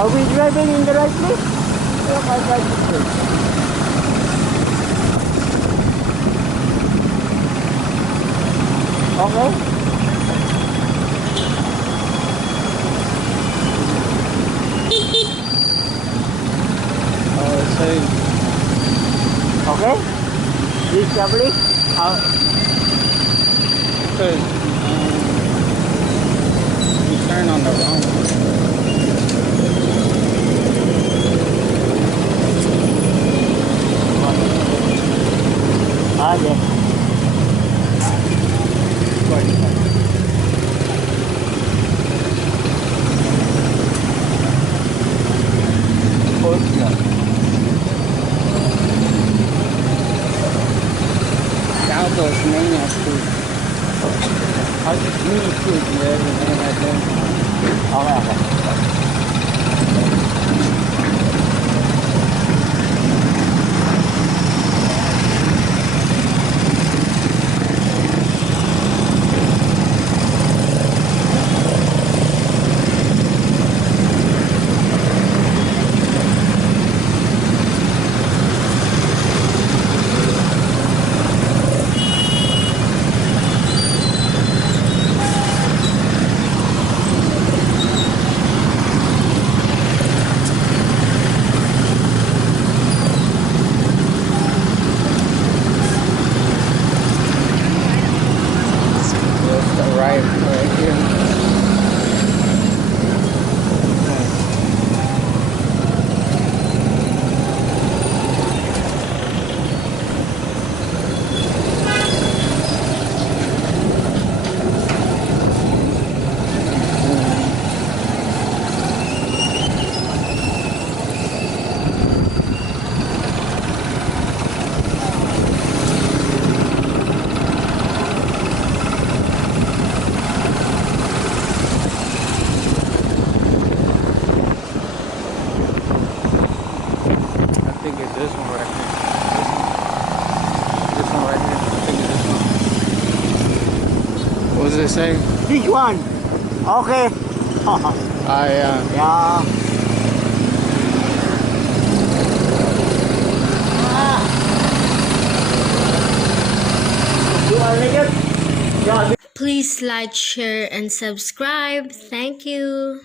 Are we driving in the right place? Look, I drive this place. Okay. Same. Okay. This probably. Okay. You turn on the wrong one. Yes. Cowboys Mania Street. Mini Street, yeah, Okay. right here. I think it's this one right here. This one right here. I think it's this one. What does it say? This one. Okay. Yeah. Yeah. You are naked? Yeah. Please like, share, and subscribe. Thank you.